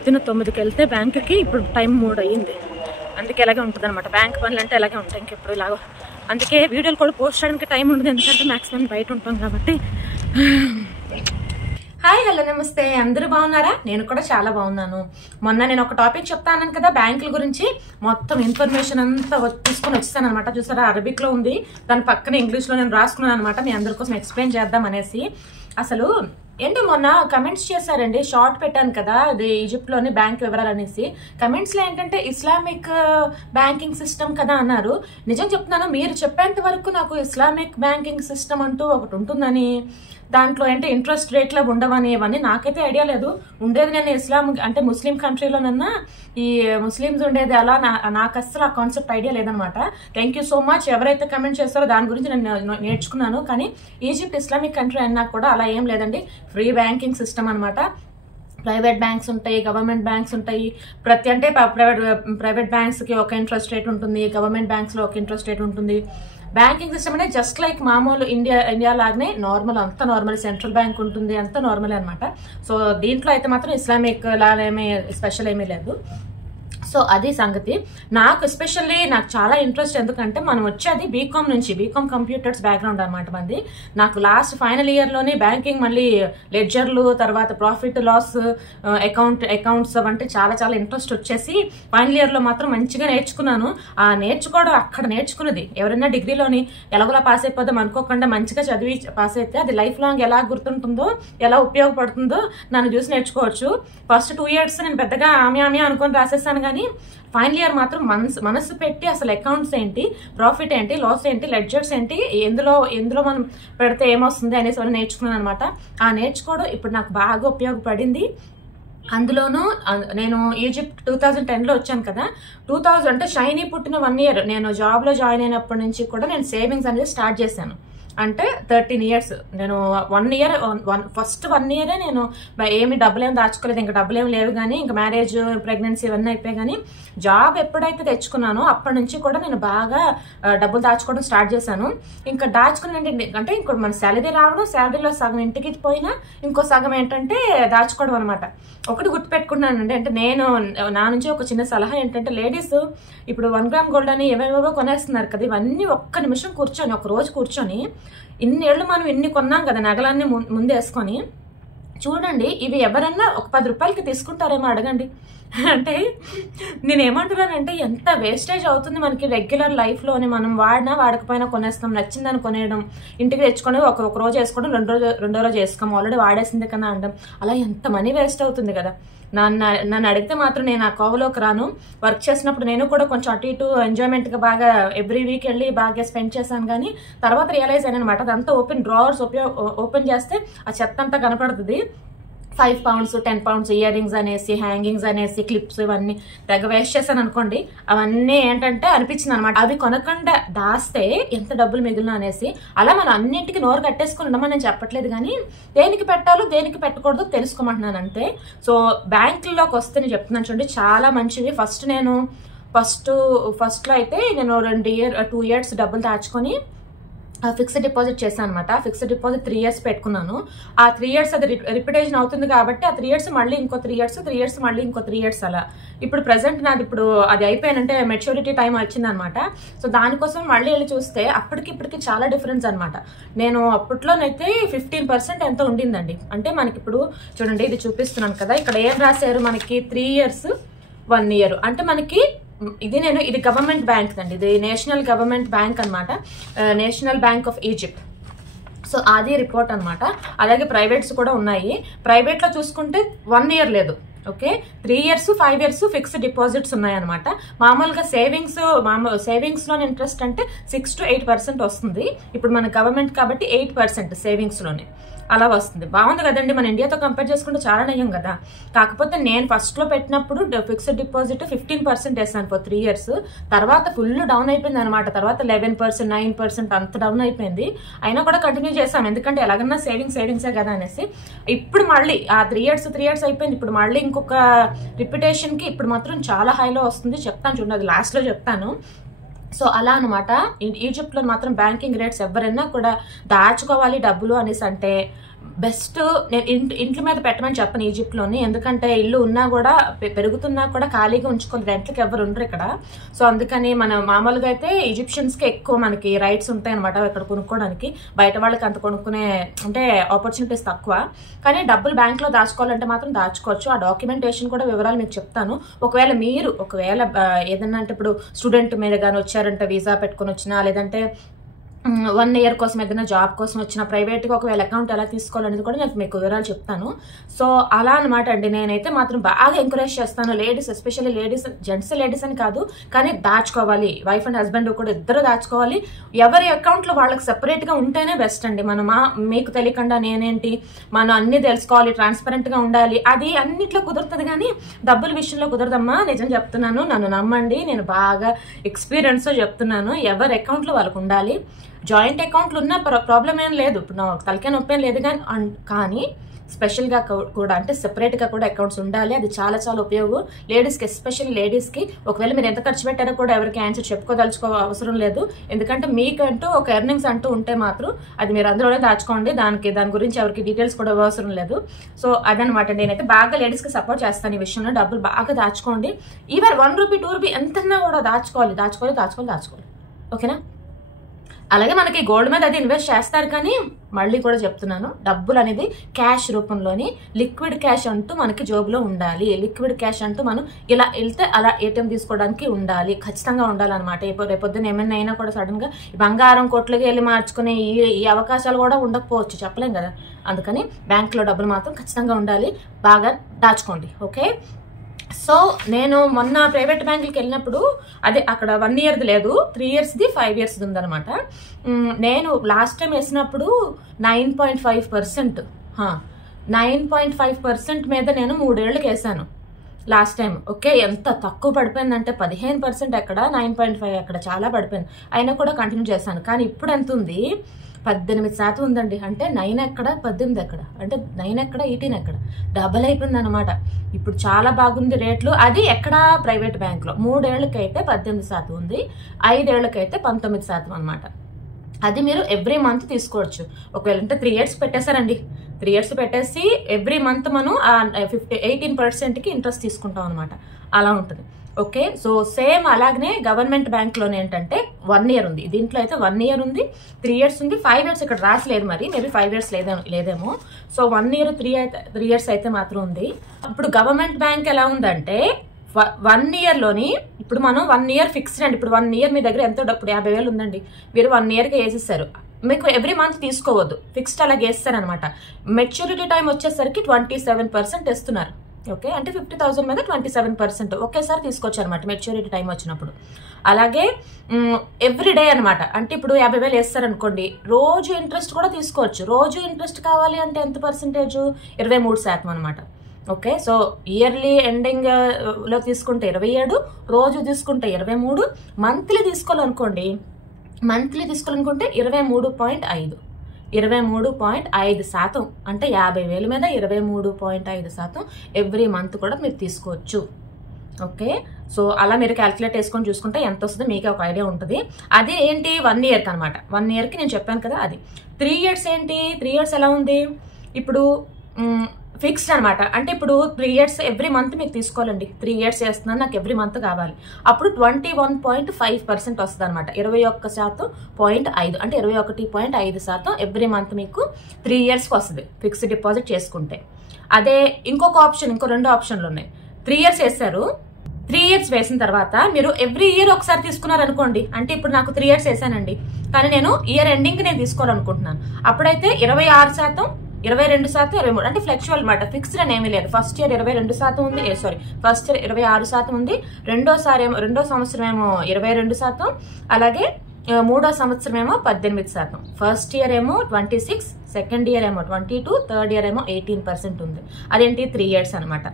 పొద్దున్న 9కి వెళ్తే బ్యాంకుకి ఇప్పుడు టైం 3 అయ్యింది. అందుకే ఇలాగే ఉంటుంది అనమాట. బ్యాంక్ పనులు అంటే ఇలాగే ఉంటాయి ఇంకెప్పుడు ఇలాగో. అందుకే వీడియోలు కూడా పోస్ట్ చేయడానికి టైం ఉండదు, ఎందుకంటే మ్యాక్సిమం బయట ఉంటాం కాబట్టి. హాయ్, హలో, నమస్తే, అందరూ బాగున్నారా? నేను కూడా చాలా బాగున్నాను. మొన్న నేను ఒక టాపిక్ చెప్తాను కదా, బ్యాంకుల గురించి మొత్తం ఇన్ఫర్మేషన్ అంతా తీసుకొని వచ్చేసాను అనమాట. చూసారా, అరబిక్ లో ఉంది, దాని పక్కన ఇంగ్లీష్ లో నేను రాసుకున్నాను అనమాట. మీ అందరి కోసం ఎక్స్ప్లెయిన్ చేద్దాం అనేసి. అసలు ఏంటి, మొన్న కమెంట్స్ చేశారండి, షార్ట్ పెట్టాను కదా, అది ఈజిప్ట్ లోని బ్యాంక్ వివరాలు అనేసి. కమెంట్స్ లో ఏంటంటే ఇస్లామిక్ బ్యాంకింగ్ సిస్టమ్ కదా అన్నారు. నిజం చెప్తున్నాను, మీరు చెప్పేంత వరకు నాకు ఇస్లామిక్ బ్యాంకింగ్ సిస్టమ్ అంటూ ఒకటి ఉంటుందని, దాంట్లో అంటే ఇంట్రెస్ట్ రేట్లు ఉండవని, ఇవన్నీ నాకైతే ఐడియా లేదు. ఉండేది నేను ఇస్లాం అంటే ముస్లిం కంట్రీలోనన్నా ఈ ముస్లిమ్స్ ఉండేది అలా నాకు అస్సలు ఆ కాన్సెప్ట్ ఐడియా లేదనమాట. థ్యాంక్ యూ సో మచ్ ఎవరైతే కమెంట్ చేస్తారో, దాని గురించి నేను నేర్చుకున్నాను. కానీ ఈజిప్ట్ ఇస్లామిక్ కంట్రీ అన్నా కూడా అలా ఏం లేదండి, ఫ్రీ బ్యాంకింగ్ సిస్టమ్ అనమాట. ప్రైవేట్ బ్యాంక్స్ ఉంటాయి, గవర్నమెంట్ బ్యాంక్స్ ఉంటాయి. ప్రతి అంటే ప్రైవేట్ బ్యాంక్స్ కి ఒక ఇంట్రెస్ట్ రేట్ ఉంటుంది, గవర్నమెంట్ బ్యాంక్స్ లో ఒక ఇంట్రెస్ట్ రేట్ ఉంటుంది. బ్యాంకింగ్ సిస్టమ్ అంటే జస్ట్ లైక్ మామూలు ఇండియా లాగానే నార్మల్, అంత నార్మల్. సెంట్రల్ బ్యాంక్ ఉంటుంది, అంత నార్మల్ అనమాట. సో దీంట్లో అయితే మాత్రం ఇస్లామిక్ లాగా ఏమీ స్పెషల్ ఏమీ లేదు. సో అది సంగతి. నాకు ఎస్పెషల్లీ నాకు చాలా ఇంట్రెస్ట్, ఎందుకంటే మనం వచ్చేది బీకామ్ నుంచి, బీకామ్ కంప్యూటర్స్ బ్యాక్గ్రౌండ్ అనమాట మంది. నాకు లాస్ట్ ఫైనల్ ఇయర్ లోనే బ్యాంకింగ్, మళ్ళీ లెడ్జర్లు, తర్వాత ప్రాఫిట్ లాస్ అకౌంట్స్ అవంటే చాలా చాలా ఇంట్రెస్ట్ వచ్చేసి ఫైనల్ ఇయర్ లో మాత్రం మంచిగా నేర్చుకున్నాను. ఆ నేర్చుకోవడం అక్కడ నేర్చుకున్నది, ఎవరైనా డిగ్రీలోని ఎలాగోలా పాస్ అయిపోదాం అనుకోకుండా మంచిగా చదివి పాస్ అయితే అది లైఫ్ లాంగ్ ఎలా గుర్తుంటుందో, ఎలా ఉపయోగపడుతుందో నన్ను చూసి నేర్చుకోవచ్చు. ఫస్ట్ 2 years నేను పెద్దగా ఆమె అనుకొని రాసేస్తాను, కానీ ఫైనల్ ఇయర్ మాత్రం మనసు పెట్టి అసలు అకౌంట్స్ ఏంటి, ప్రాఫిట్ ఏంటి, లాస్ ఏంటి, లెడ్జర్స్ ఏంటి, ఎందులో మనం పెడితే ఏమొస్తుంది అనేసి అని నేర్చుకున్నాను అనమాట. ఆ నేర్చుకోవడం ఇప్పుడు నాకు బాగా ఉపయోగపడింది. అందులోనూ నేను ఈజిప్ట్ 2010లో వచ్చాను కదా. 2000 అంటే షైనీ పుట్టిన 1 year నేను జాబ్ లో జాయిన్ అయినప్పటి నుంచి కూడా నేను సేవింగ్స్ అనేది స్టార్ట్ చేశాను. అంటే 13 years నేను 1 year ఫస్ట్ 1 year నేను ఏమి డబ్బులేమి దాచుకోలేదు, ఇంకా డబ్బులేమి లేవు. కానీ ఇంకా మ్యారేజ్, ప్రెగ్నెన్సీ ఇవన్నీ అయిపోయి, కానీ జాబ్ ఎప్పుడైతే తెచ్చుకున్నానో అప్పటి నుంచి కూడా నేను బాగా డబ్బులు దాచుకోవడం స్టార్ట్ చేశాను. ఇంకా దాచుకుని అంటే ఇంకో మన శాలరీ రావడం, శాలరీలో సగం ఇంటికి పోయినా ఇంకో సగం ఏంటంటే దాచుకోవడం అనమాట. ఒకటి గుర్తుపెట్టుకున్నానండి, అంటే నేను నా నుంచి ఒక చిన్న సలహా ఏంటంటే, లేడీస్ ఇప్పుడు 1 gram గోల్డ్ అని ఏవేవో కొనేస్తున్నారు కదా, ఇవన్నీ ఒక్క నిమిషం కూర్చొని, ఒక రోజు కూర్చొని, ఇన్నేళ్ళు మనం ఇన్ని కొన్నాం కదా నగలన్నీ ముందేసుకొని చూడండి, ఇవి ఎవరన్నా ఒక 10 రూపాయలకి తీసుకుంటారేమో అడగండి. అంటే నేనేమంటున్నానంటే, ఎంత వేస్టేజ్ అవుతుంది మనకి రెగ్యులర్ లైఫ్ లోని. మనం వాడినా వాడకపోయినా కొనేస్తాం, నచ్చిందని కొనేయడం, ఇంటికి తెచ్చుకొని ఒక రోజు వేసుకోవడం, రెండో రోజు వేసుకోం, ఆల్రెడీ వాడేసింది కన్నా అనడం, అలా ఎంత మనీ వేస్ట్ అవుతుంది కదా. నన్ను అడిగితే మాత్రం నేను ఆ కోవలోకి రాను. వర్క్ చేసినప్పుడు నేను కూడా కొంచెం అటు ఇటు ఎంజాయ్మెంట్ గా బాగా ఎవ్రీ వీక్ వెళ్ళి బాగా స్పెండ్ చేశాను, కానీ తర్వాత రియలైజ్ అయ్యాను అనమాట, అదంతా డ్రావర్స్ ఓపెన్ చేస్తే ఆ చెత్త అంతా కనపడుతుంది. 5 pounds 10 pounds ఇయర్ రింగ్స్ అనేసి, హ్యాంగింగ్స్ అనేసి, క్లిప్స్, ఇవన్నీ తెగ వేస్ట్ చేశాను అనుకోండి. అవన్నీ ఏంటంటే అనిపించింది అనమాట, అవి కొనకుండా దాస్తే ఎంత డబ్బులు మిగిలిన అనేసి. అలా మనం అన్నింటికి నోరు కట్టేసుకుని ఉండమని నేను చెప్పట్లేదు, కానీ దేనికి పెట్టాలో దేనికి పెట్టకూడదో తెలుసుకోమంటున్నాను అంతే. సో బ్యాంకుల్లోకి వస్తే నేను చెప్తున్నాను చూడండి, చాలా మంచివి. ఫస్ట్ లో అయితే నేను 2 years డబ్బులు దాచుకొని ఫిక్స్డ్ డిపాజిట్ చేశాను అనమాట. ఫిక్స్డ్ డిపాజిట్ 3 years పెట్టుకున్నాను. ఆ 3 years అది రిపిటేషన్ అవుతుంది కాబట్టి ఆ 3 years మళ్ళీ ఇంకో 3 years, 3 years మళ్ళీ ఇంకో 3 years అలా. ఇప్పుడు ప్రెసెంట్ నాది ఇప్పుడు అది అయిపోయానంటే మెచ్యూరిటీ టైం వచ్చింది అనమాట. సో దానికోసం మళ్ళీ వెళ్ళి చూస్తే ఇప్పటికి చాలా డిఫరెన్స్ అనమాట. నేను అప్పట్లోనైతే 15% ఎంతో ఉండిందండి. అంటే మనకి ఇప్పుడు చూడండి, ఇది చూపిస్తున్నాను కదా, ఇక్కడ ఏం రాశారు మనకి, 3 years 1 year అంటే మనకి ఇది గవర్నమెంట్ బ్యాంక్ అండి, ఇది నేషనల్ గవర్నమెంట్ బ్యాంక్ అనమాట, national bank of Egypt. So అది రిపోర్ట్ అనమాట. అలాగే ప్రైవేట్స్ కూడా ఉన్నాయి. ప్రైవేట్ లో చూసుకుంటే 1 year లేదు, okay, 3 years 5 years fixed deposits ఉన్నాయన్నమాట. మామూలుగా సేవింగ్స్ లోని ఇంట్రెస్ట్ అంటే 6 to 8% వస్తుంది. ఇప్పుడు మన గవర్నమెంట్ కాబట్టి 8% సేవింగ్స్ లోనే అలా వస్తుంది. బాగుంది కదండి, మన ఇండియాతో కంపేర్ చేసుకుంటే చాలా నయం కదా. కాకపోతే నేను ఫస్ట్ లో పెట్టినప్పుడు ఫిక్స్డ్ డిపాజిట్ 15% వేసాను ఫర్ 3 years. తర్వాత ఫుల్ డౌన్ అయిపోయింది అనమాట. తర్వాత 11%, 9% అంత డౌన్ అయిపోయింది. అయినా కూడా కంటిన్యూ చేశాను, ఎందుకంటే ఎలాగన్నా సేవింగ్సే కదా అనేసి. ఇప్పుడు మళ్ళీ ఆ 3 years అయిపోయింది. ఇప్పుడు మళ్ళీ ఇంకొక రిపిటేషన్ కి ఇప్పుడు మాత్రం చాలా హైలో వస్తుంది. చెప్తాను చూడండి, అది లాస్ట్ లో చెప్తాను. సో అలా అనమాట. ఈజిప్ట్ లో మాత్రం బ్యాంకింగ్ రేట్స్ ఎవరైనా కూడా దాచుకోవాలి డబ్బులు అనేసి అంటే బెస్ట్. నేను ఇంటి మీద పెట్టమని చెప్పను ఈజిప్ట్లోని, ఎందుకంటే ఇల్లు ఉన్నా కూడా పెరుగుతున్నా కూడా ఖాళీగా ఉంచుకొని రెంట్లకి ఎవరు ఉండరు ఇక్కడ. సో అందుకని మన మామూలుగా అయితే ఈజిప్షియన్స్కి ఎక్కువ మనకి రైట్స్ ఉంటాయి అనమాట ఇక్కడ కొనుక్కోవడానికి. బయట వాళ్ళకి అంత కొనుక్కునే అంటే ఆపర్చునిటీస్ తక్కువ. కానీ డబ్బులు బ్యాంక్లో దాచుకోవాలంటే మాత్రం దాచుకోవచ్చు. ఆ డాక్యుమెంటేషన్ కూడా వివరాలు మీకు చెప్తాను. ఒకవేళ ఏదన్నా అంటే ఇప్పుడు స్టూడెంట్ మీద కానీ వచ్చారంటే వీసా పెట్టుకుని వచ్చినా, లేదంటే 1 year కోసం ఏదైనా జాబ్ కోసం వచ్చిన ప్రైవేట్గా ఒకవేళ అకౌంట్ ఎలా తీసుకోవాలనేది కూడా నేను మీకు వివరాలు చెప్తాను. సో అలా అనమాట అండి. నేనైతే మాత్రం బాగా ఎంకరేజ్ చేస్తాను ladies, especially ladies, gents ladies అని కాదు కానీ దాచుకోవాలి. వైఫ్ అండ్ హస్బెండ్ కూడా ఇద్దరు దాచుకోవాలి. ఎవరి అకౌంట్లో వాళ్ళకి సెపరేట్గా ఉంటేనే బెస్ట్ అండి. మీకు తెలియకుండా నేనేంటి మనం అన్ని తెలుసుకోవాలి, ట్రాన్స్పరెంట్గా ఉండాలి. అది అన్నిట్లో కుదురుతుంది కానీ డబ్బుల విషయంలో కుదరదమ్మా. నిజం చెప్తున్నాను, నన్ను నమ్మండి. నేను బాగా ఎక్స్పీరియన్స్ చెప్తున్నాను. ఎవరి అకౌంట్లో వాళ్ళకు ఉండాలి. జాయింట్ అకౌంట్లు ఉన్న ప్రాబ్లం ఏం లేదు, ఇప్పుడు నాకు తలకాయ నొప్పి ఏం లేదు. కానీ స్పెషల్గా కూడా అంటే సెపరేట్గా కూడా అకౌంట్స్ ఉండాలి. అది చాలా చాలా ఉపయోగం లేడీస్కి, ఎస్పెషల్లీ లేడీస్కి. ఒకవేళ మీరు ఎంత ఖర్చు పెట్టారో కూడా ఎవరికి ఆన్సర్ చెప్పుకోదలుచుకో అవసరం లేదు. ఎందుకంటే మీకంటూ ఒక ఎర్నింగ్స్ అంటూ ఉంటే మాత్రం అది మీరు అందులోనే దాచుకోండి. దాని గురించి ఎవరికి డీటెయిల్స్ కూడా అవసరం లేదు. సో అదనమాట. నేనైతే బాగా లేడీస్కి సపోర్ట్ చేస్తాను ఈ విషయంలో. డబ్బులు బాగా దాచుకోండి. ఈవెన్ 1 రూపీ 2 రూపీ ఎంతన్నా కూడా దాచుకోవాలి. ఓకేనా? అలాగే మనకి గోల్డ్ మీద అది ఇన్వెస్ట్ చేస్తారు కానీ మళ్ళీ కూడా చెప్తున్నాను, డబ్బులు అనేది క్యాష్ రూపంలోని లిక్విడ్ క్యాష్ అంటూ మనకి జోబులో ఉండాలి. లిక్విడ్ క్యాష్ అంటూ మనం ఇలా వెళ్తే అలా ఏటీఎం తీసుకోవడానికి ఉండాలి, ఖచ్చితంగా ఉండాలన్నమాట. రేపొద్దున ఏమైనా అయినా కూడా సడన్ గా బంగారం కొట్లకి వెళ్ళి మార్చుకునే ఈ అవకాశాలు కూడా ఉండకపోవచ్చు, చెప్పలేం కదా. అందుకని బ్యాంకులో డబ్బులు మాత్రం ఖచ్చితంగా ఉండాలి. బాగా దాచుకోండి. ఓకే. సో నేను మొన్న ప్రైవేట్ బ్యాంకులకి వెళ్ళినప్పుడు అదే అక్కడ 1 yearది లేదు, 3 yearsది 5 yearsది ఉందనమాట. నేను లాస్ట్ టైం వేసినప్పుడు 9.5%, 9.5% మీద నేను 3 ఏళ్ళకి వేసాను లాస్ట్ టైం. ఓకే. ఎంత తక్కువ పడిపోయిందంటే 15% ఎక్కడ, 9.5 ఎక్కడ, చాలా పడిపోయింది. అయినా కూడా కంటిన్యూ చేశాను. కానీ ఇప్పుడు ఎంత ఉంది? 18% ఉందండి. అంటే 9 ఎక్కడ, 18 ఎక్కడ, అంటే 9 ఎక్కడ, 18 ఎక్కడ, డబల్ అయిపోయింది అనమాట. ఇప్పుడు చాలా బాగుంది రేట్లు. అది ఎక్కడ? ప్రైవేట్ బ్యాంక్లో. 3 ఏళ్ళకైతే 18% ఉంది, 5 ఏళ్ళకైతే 19% అనమాట. అది మీరు ఎవ్రీ మంత్ తీసుకోవచ్చు. ఒకవేళ అంటే 3 years పెట్టేశారండి, 3 years పెట్టేసి ఎవ్రీ మంత్ మనం 18%కి ఇంట్రెస్ట్ తీసుకుంటాం అనమాట. అలా ఉంటుంది. ఓకే. సో సేమ్ అలాగనే గవర్నమెంట్ బ్యాంక్లోనే ఏంటంటే 1 year ఉంది. దీంట్లో అయితే 1 year ఉంది, 3 years ఉంది, 5 years ఇక్కడ రాసలేదు. మరి మేబీ 5 years లేదేమో. సో 1 year 3 years అయితే మాత్రం ఉంది. ఇప్పుడు గవర్నమెంట్ బ్యాంక్ ఎలా ఉందంటే 1 yearలోని ఇప్పుడు మనం 1 year ఫిక్స్డ్ అండి. ఇప్పుడు 1 year మీ దగ్గర ఎంతో ఇప్పుడు 50,000 ఉందండి, మీరు 1 yearకి వేసేస్తారు. మీకు ఎవ్రీ మంత్ తీసుకోవద్దు, ఫిక్స్డ్ అలాగే వేస్తారనమాట. మెచ్యూరిటీ టైం వచ్చేసరికి 27% ఇస్తున్నారు. ఓకే. అంటే 50,000 మీద 27% ఒకేసారి తీసుకోవచ్చు అనమాట మెచ్యూరిటీ టైం వచ్చినప్పుడు. అలాగే ఎవ్రీ డే అనమాట. అంటే ఇప్పుడు 50,000 వేస్తారనుకోండి, రోజు ఇంట్రెస్ట్ కూడా తీసుకోవచ్చు. రోజు ఇంట్రెస్ట్ కావాలి అంటే ఎంత పర్సెంటేజ్? 23% అనమాట. ఓకే. సో ఇయర్లీ ఎండింగ్ లో తీసుకుంటే 27, రోజు తీసుకుంటే 23, మంత్లీ తీసుకోవాలనుకుంటే 23.5, 23.5%. అంటే 50,000 మీద 23.5% ఎవ్రీ మంత్ కూడా మీరు తీసుకోవచ్చు. ఓకే. సో అలా మీరు క్యాల్కులేట్ చేసుకొని చూసుకుంటే ఎంత వస్తుందో మీకు ఒక ఐడియా ఉంటుంది. అది ఏంటి? 1 yearకి అనమాట. 1 yearకి నేను చెప్పాను కదా అది. 3 years ఏంటి? 3 years ఎలా ఉంది? ఇప్పుడు ఫిక్స్డ్ అనమాట. అంటే ఇప్పుడు 3 years ఎవ్రీ మంత్ మీకు తీసుకోవాలండి. 3 years చేస్తున్నాను, నాకు ఎవ్రీ మంత్ కావాలి. అప్పుడు 21.5% వస్తుంది అనమాట. 21.5 అంటే 21.5% ఎవ్రీ మంత్ మీకు 3 yearsకి వస్తుంది ఫిక్స్డ్ డిపాజిట్ చేసుకుంటే. అదే ఇంకొక ఆప్షన్, ఇంకో 2 ఆప్షన్లు ఉన్నాయి. 3 years వేస్తారు, 3 years వేసిన తర్వాత మీరు ఎవ్రీ ఇయర్ ఒకసారి తీసుకున్నారనుకోండి. అంటే ఇప్పుడు నాకు 3 years వేసానండి, కానీ నేను ఇయర్ ఎండింగ్ నేను తీసుకోవాలనుకుంటున్నాను. అప్పుడైతే 26%, 22%, 23% అంటే ఫ్లెక్చువల్ అనమాట. ఫిక్స్డ్ అని ఏమీ లేదు. ఫస్ట్ ఇయర్ 22% ఉంది, ఫస్ట్ ఇయర్ 26% ఉంది, రెండో సంవత్సరం ఏమో 22%, అలాగే 3వ సంవత్సరం ఏమో 18%. ఫస్ట్ ఇయర్ ఏమో 26, సెకండ్ ఇయర్ ఏమో 22, థర్డ్ ఇయర్ ఏమో 18% ఉంది. అదేంటి? 3 years అనమాట.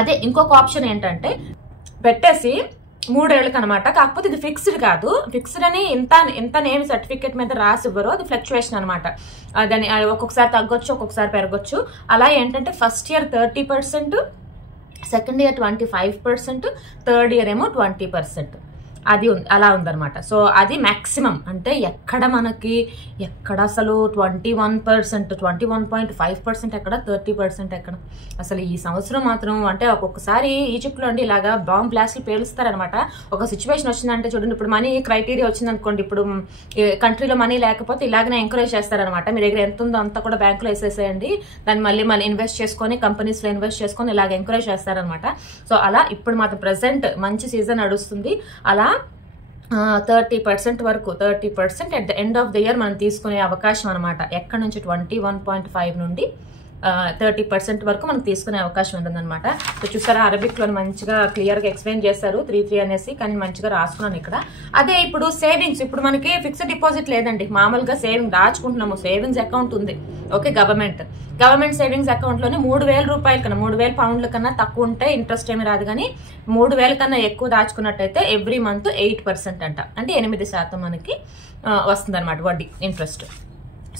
అదే ఇంకొక ఆప్షన్ ఏంటంటే పెట్టేసి 3 ఏళ్ళకి అనమాట. కాకపోతే ఇది ఫిక్స్డ్ కాదు. ఫిక్స్డ్ అని ఇంత నేమ్ సర్టిఫికేట్ మీద రాసి ఇవ్వరు, అది ఫ్లక్చువేషన్ అనమాట. దాన్ని ఒక్కొక్కసారి తగ్గొచ్చు, ఒక్కొక్కసారి పెరగొచ్చు. అలా ఏంటంటే first year 30%, second year 25%, third year ఏమో 20%. అది అలా ఉందన్నమాట. సో అది మ్యాక్సిమం. అంటే ఎక్కడ అసలు 21%, 21.5% ఎక్కడ, 30% ఎక్కడ. అసలు ఈ సంవత్సరం మాత్రం అంటే ఒక్కొక్కసారి ఈజిప్ట్లో అండి ఇలాగా బాంబ్ బ్లాస్ట్లు పేలుస్తారనమాట. ఒక సిచ్యువేషన్ వచ్చిందంటే చూడండి, ఇప్పుడు మనీ క్రైటీరియా వచ్చిందనుకోండి, ఇప్పుడు కంట్రీలో మనీ లేకపోతే ఇలాగనే ఎంకరేజ్ చేస్తారనమాట. మీ దగ్గర ఎంత ఉందో అంతా కూడా బ్యాంకులో వేసేసేయండి, దాన్ని మళ్ళీ ఇన్వెస్ట్ చేసుకొని కంపెనీస్లో ఇన్వెస్ట్ చేసుకొని ఇలాగ ఎంకరేజ్ చేస్తారనమాట. సో అలా ఇప్పుడు మాత్రం ప్రెసెంట్ మంచి సీజన్ నడుస్తుంది. అలా 30% వరకు 30% at the end of the year మనం తీసుకునే అవకాశం అనమాట. ఎక్కడ నుంచి 21.5 నుండి 30% వరకు మనకు తీసుకునే అవకాశం ఉంటుందన్నమాట. సో చూసారా, అరబిక్లో మంచిగా క్లియర్గా ఎక్స్ప్లెయిన్ చేశారు 3 అనేసి, కానీ మంచిగా రాసుకున్నాను ఇక్కడ. అదే ఇప్పుడు సేవింగ్స్, ఇప్పుడు మనకి ఫిక్స్డ్ డిపాజిట్ లేదండి, మామూలుగా సేవింగ్ దాచుకుంటున్నాము. సేవింగ్స్ అకౌంట్ ఉంది, ఓకే, గవర్నమెంట్ సేవింగ్స్ అకౌంట్ లోనే 3,000 రూపాయల కన్నా 3,000 పౌండ్ల కన్నా తక్కువ ఉంటే ఇంట్రెస్ట్ ఏమి రాదు, కానీ 3,000 కన్నా ఎక్కువ దాచుకున్నట్టయితే ఎవ్రీ మంత్ 8% అంట, అంటే 8% మనకి వస్తుంది అనమాట వడ్డీ, ఇంట్రెస్ట్.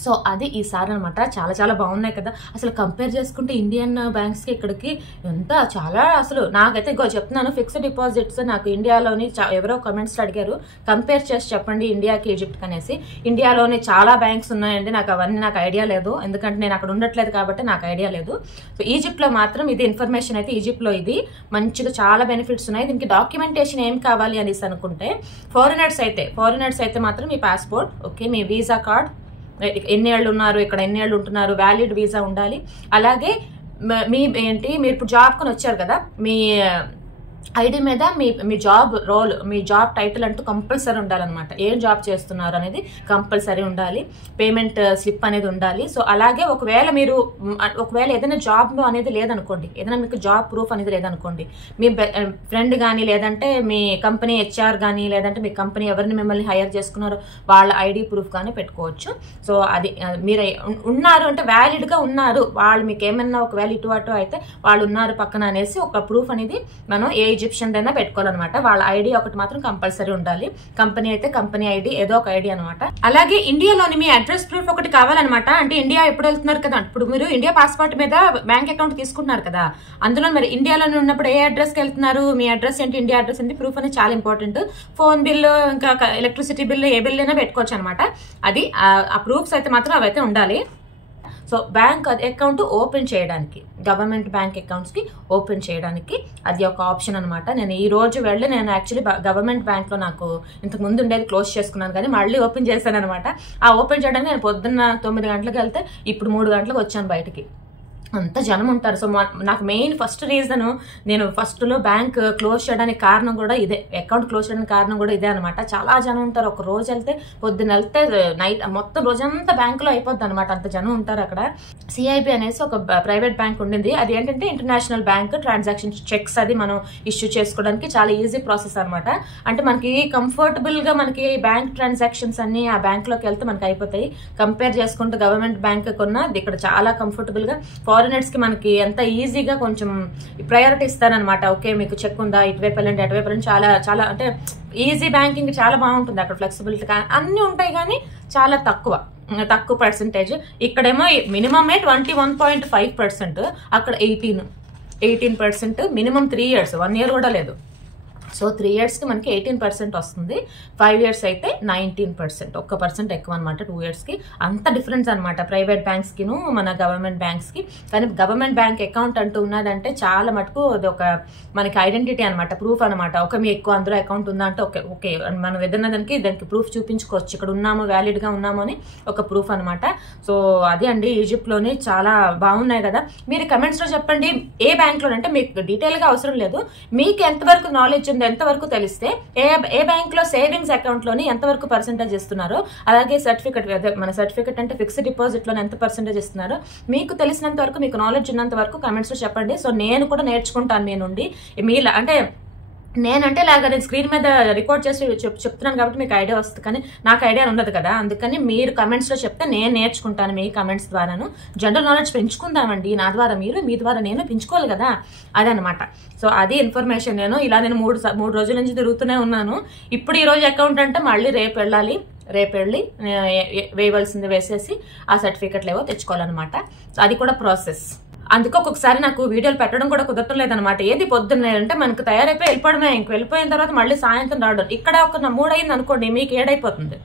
సో అది ఈసారి అనమాట. చాలా చాలా బాగున్నాయి కదా. అసలు కంపేర్ చేసుకుంటే ఇండియన్ బ్యాంక్స్కి ఇక్కడికి ఎంత చాలా, అసలు నాకైతే ఇంకో చెప్తున్నాను, ఫిక్స్డ్ డిపాజిట్స్ నాకు ఇండియాలోని ఎవరో కమెంట్స్లో అడిగారు కంపేర్ చేసి చెప్పండి ఇండియాకి ఈజిప్ట్కి అనేసి. ఇండియాలోని చాలా బ్యాంక్స్ ఉన్నాయండి, నాకు అవన్నీ నాకు ఐడియా లేదు, ఎందుకంటే నేను అక్కడ ఉండట్లేదు కాబట్టి నాకు ఐడియా లేదు. సో ఈజిప్ట్లో మాత్రం ఇది ఇన్ఫర్మేషన్ అయితే, ఈజిప్ట్లో ఇది మంచిగా చాలా బెనిఫిట్స్ ఉన్నాయి. దీనికి డాక్యుమెంటేషన్ ఏం కావాలి అనేసి అనుకుంటే, ఫారినర్స్ అయితే మాత్రం మీ పాస్పోర్ట్, ఓకే, మీ వీసా కార్డ్, ఎన్ని ఏళ్ళు ఉన్నారు, ఇక్కడ ఎన్ని ఏళ్ళు ఉంటున్నారు, వ్యాలిడ్ వీసా ఉండాలి. అలాగే మీరు ఇప్పుడు జాబ్ కొని వచ్చారు కదా, మీ ఐడి మీద మీ జాబ్ రోల్, మీ జాబ్ టైటిల్ అంటూ కంపల్సరీ ఉండాలన్నమాట. ఏం జాబ్ చేస్తున్నారు అనేది కంపల్సరీ ఉండాలి. పేమెంట్ స్లిప్ అనేది ఉండాలి. సో అలాగే ఒకవేళ ఏదైనా జాబ్ అనేది లేదనుకోండి, ఏదైనా మీకు జాబ్ ప్రూఫ్ అనేది లేదనుకోండి, మీ ఫ్రెండ్ కానీ, లేదంటే మీ కంపెనీ HR కానీ, లేదంటే మీ కంపెనీ ఎవరిని మిమ్మల్ని హైర్ చేసుకున్నారో వాళ్ళ ఐడి ప్రూఫ్ కానీ పెట్టుకోవచ్చు. సో అది మీరు ఉన్నారు అంటే వ్యాలిడ్గా ఉన్నారు, వాళ్ళు మీకు ఏమన్నా ఒకవేళ ఇటు అటు అయితే వాళ్ళు ఉన్నారు పక్కన అనేసి ఒక ప్రూఫ్ అనేది మనం ఈజిప్షియన్ అయినా పెట్టుకోవాలన్నమాట. వాళ్ళ ఐడి ఒకటి మాత్రం కంపల్సరీ ఉండాలి. కంపెనీ అయితే కంపెనీ ఐడి, ఏదో ఒక ఐడి అనమాట. అలాగే ఇండియాలోని మీ అడ్రస్ ప్రూఫ్ ఒకటి కావాలన్నమాట. అంటే ఇండియా ఎప్పుడు వెళ్తున్నారు కదా, ఇప్పుడు మీరు ఇండియా పాస్పోర్ట్ మీద బ్యాంక్ అకౌంట్ తీసుకుంటున్నారు కదా, అందులో మరి ఇండియాలోనే ఉన్నప్పుడు ఏ అడ్రస్కి వెళ్తున్నారు, మీ అడ్రస్ ఏంటి, ఇండియా అడ్రస్ ఏంటి, ప్రూఫ్ అనేది చాలా ఇంపార్టెంట్. ఫోన్ బిల్లు, ఇంకా ఎలక్ట్రిసిటీ బిల్లు, ఏ బిల్ అయినా పెట్టుకోవచ్చు అనమాట. అది ఆ ప్రూఫ్స్ అయితే మాత్రం అవైతే ఉండాలి. సో బ్యాంక్ అకౌంట్ ఓపెన్ చేయడానికి, గవర్నమెంట్ బ్యాంక్ అకౌంట్స్కి ఓపెన్ చేయడానికి అది ఒక ఆప్షన్ అనమాట. నేను ఈ రోజు వెళ్ళి నేను యాక్చువల్లీ గవర్నమెంట్ బ్యాంక్లో నాకు ఇంతకు ముందు ఉండేది క్లోజ్ చేసుకున్నాను, కానీ మళ్ళీ ఓపెన్ చేశాను అనమాట. ఆ ఓపెన్ చేయడానికి నేను పొద్దున్న 9 గంటలకు వెళ్తే ఇప్పుడు 3 గంటలకు వచ్చాను బయటికి. అంత జనం ఉంటారు. సో నాకు మెయిన్ ఫస్ట్ రీజన్, నేను ఫస్ట్లో బ్యాంక్ క్లోజ్ చేయడానికి కారణం కూడా ఇదే, అకౌంట్ క్లోజ్ చేయడానికి కారణం కూడా ఇదే అనమాట. చాలా జనం ఉంటారు. ఒక రోజు వెళ్తే పొద్దున్న వెళ్తే నైట్ మొత్తం రోజంతా బ్యాంకులో అయిపోద్ది అనమాట, అంత జనం ఉంటారు అక్కడ. CIB అనేసి ఒక ప్రైవేట్ బ్యాంక్ ఉండింది. అది ఏంటంటే ఇంటర్నేషనల్ బ్యాంక్, ట్రాన్సాక్షన్ చెక్స్ అది మనం ఇష్యూ చేసుకోవడానికి చాలా ఈజీ ప్రాసెస్ అనమాట. అంటే మనకి కంఫర్టబుల్ గా మనకి బ్యాంక్ ట్రాన్సాక్షన్స్ అన్ని ఆ బ్యాంక్ లోకి వెళ్తే మనకి అయిపోతాయి. కంపేర్ చేసుకుంటే గవర్నమెంట్ బ్యాంక్ కొన్నా ఇక్కడ చాలా కంఫర్టబుల్ గా, ఫారినర్స్ కి మనకి ఎంత ఈజీగా కొంచెం ప్రయారిటీ ఇస్తారనమాట. ఓకే, మీకు చెక్ ఉందా, ఇటువైపు వెళ్ళండి అటువైపు వెళ్ళండి, చాలా చాలా అంటే ఈజీ బ్యాంకింగ్ చాలా బాగుంటుంది అక్కడ. ఫ్లెక్సిబిలిటీ అన్ని ఉంటాయి, కానీ చాలా తక్కువ పర్సెంటేజ్. ఇక్కడేమో మినిమమే 21.5%, అక్కడ 18% మినిమం 3 years, 1 year కూడా లేదు. సో 3 yearsకి మనకి 18% వస్తుంది, 5 years అయితే 19%, 1% ఎక్కువ అనమాట 2 yearsకి. అంత డిఫరెన్స్ అనమాట ప్రైవేట్ బ్యాంక్స్కిను మన గవర్నమెంట్ బ్యాంక్స్కి. కానీ గవర్నమెంట్ బ్యాంక్ అకౌంట్ అంటూ ఉన్నదంటే చాలా మటుకు అది ఒక మనకి ఐడెంటిటీ అనమాట, ప్రూఫ్ అనమాట. ఒక మీ ఎక్కువ అందులో అకౌంట్ ఉందా అంటే ఓకే మనం ఏదన్నా దానికి ప్రూఫ్ చూపించుకోవచ్చు, ఇక్కడ ఉన్నాము, వ్యాలిడ్గా ఉన్నాము అని ఒక ప్రూఫ్ అనమాట. సో అదే అండి, ఈజిప్ట్లోనే చాలా బాగున్నాయి కదా. మీరు కమెంట్స్లో చెప్పండి ఏ బ్యాంక్లో, అంటే మీకు డీటెయిల్గా అవసరం లేదు, మీకు ఎంతవరకు నాలెడ్జ్ ఉంది, ఎంతవరకు తెలిస్తే ఏ బ్యాంక్ లో సేవింగ్స్ అకౌంట్ లోని ఎంతవరకు పర్సెంటేజ్ ఇస్తున్నారో, అలాగే మన సర్టిఫికెట్ అంటే ఫిక్స్డ్ డిపాజిట్ లో ఎంత పర్సెంటేజ్ ఇస్తున్నారో మీకు తెలిసినంత వరకు, మీకు నాలెడ్జ్ ఉన్నంత వరకు కమెంట్స్ లో చెప్పండి. సో నేను కూడా నేర్చుకుంటాను మీ నుండి. అంటే నేనంటే లాగా నేను స్క్రీన్ మీద రికార్డ్ చేసి చెప్తున్నాను కాబట్టి మీకు ఐడియా వస్తుంది, కానీ నాకు ఐడియా ఉండదు కదా. అందుకని మీరు కమెంట్స్లో చెప్తే నేను నేర్చుకుంటాను మీ కమెంట్స్ ద్వారాను. జనరల్ నాలెడ్జ్ పెంచుకుందామండి, నా ద్వారా మీరు, మీ ద్వారా నేను పెంచుకోవాలి కదా, అదనమాట. సో అది ఇన్ఫర్మేషన్. నేను 3 రోజుల నుంచి తిరుగుతూనే ఉన్నాను. ఇప్పుడు ఈ రోజు అకౌంట్ అంటే మళ్ళీ రేపు వెళ్ళి వేయవలసింది వేసేసి ఆ సర్టిఫికెట్లు ఏవో తెచ్చుకోవాలన్నమాట. సో అది కూడా ప్రాసెస్. అందుకే ఒక్కొక్కసారి నాకు వీడియోలు పెట్టడం కూడా కుదరటం లేదనమాట. ఏది పొద్దున్నే అంటే మనకు తయారైపోయి వెళ్ళిపోవడమే, ఇంక వెళ్ళిపోయిన తర్వాత మళ్ళీ సాయంత్రం రావడం. ఇక్కడ ఒక 3 అయింది అనుకోండి, మీకు 7 అయిపోతుంది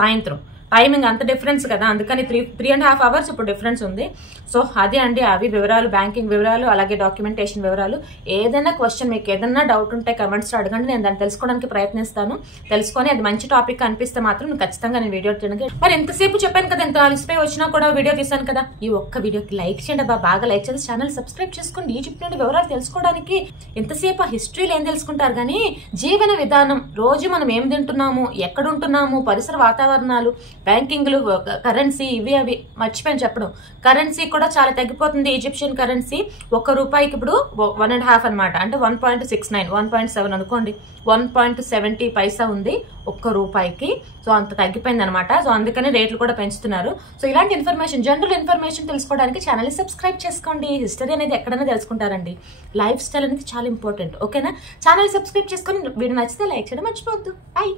సాయంత్రం. టైమింగ్ అంత డిఫరెన్స్ కదా, అందుకని 3.5 hours ఇప్పుడు డిఫరెన్స్ ఉంది. సో అదే అండి, అవి వివరాలు, బ్యాంకింగ్ వివరాలు, అలాగే డాక్యుమెంటేషన్ వివరాలు. ఏదైనా క్వశ్చన్ మీకు ఏదైనా డౌట్ ఉంటే కమెంట్స్ లో అడగండి, నేను దాన్ని తెలుసుకోవడానికి ప్రయత్నిస్తాను. తెలుసుకొని అది మంచి టాపిక్ అనిపిస్తే మాత్రం ఖచ్చితంగా నేను వీడియో చేయడానికి. మరి ఎంతసేపు చెప్పాను కదా, ఎంత అలసిపోయి వచ్చినా కూడా వీడియో తీసాను కదా. ఈ ఒక్క వీడియోకి లైక్ చేయండి, బాగా లైక్ చేసి ఛానల్ సబ్స్క్రైబ్ చేసుకోండి. ఈజిప్ట్ నుండి వివరాలు తెలుసుకోవడానికి ఎంతసేపు ఆ హిస్టరీలు ఏం తెలుసుకుంటారు కానీ జీవన విధానం, రోజు మనం ఏం తింటున్నాము, ఎక్కడ ఉంటున్నాము, పరిసర వాతావరణాలు, బ్యాంకింగ్లు, కరెన్సీ, ఇవి అవి మర్చిపోయాను చెప్పడం. కరెన్సీ కూడా చాలా తగ్గిపోతుంది. ఈజిప్షియన్ కరెన్సీ ₹1 ఇప్పుడు 1.5 అనమాట, అంటే 1.69, 1.7 అనుకోండి, 1.70 పైసా ఉంది ₹1. సో అంత తగ్గిపోయింది అనమాట. సో అందుకని రేట్లు కూడా పెంచుతున్నారు. సో ఇలాంటి ఇన్ఫర్మేషన్, జనరల్ ఇన్ఫర్మేషన్ తెలుసుకోవడానికి ఛానల్ సబ్స్క్రైబ్ చేసుకోండి. హిస్టరీ అనేది ఎక్కడైనా తెలుసుకుంటారండి. లైఫ్ స్టైల్ అనేది చాలా ఇంపార్టెంట్. ఓకేనా? ఛానల్ సబ్స్క్రైబ్ చేసుకొని వీడియో నచ్చితే లైక్ చేయడం మర్చిపోవద్దు. బై.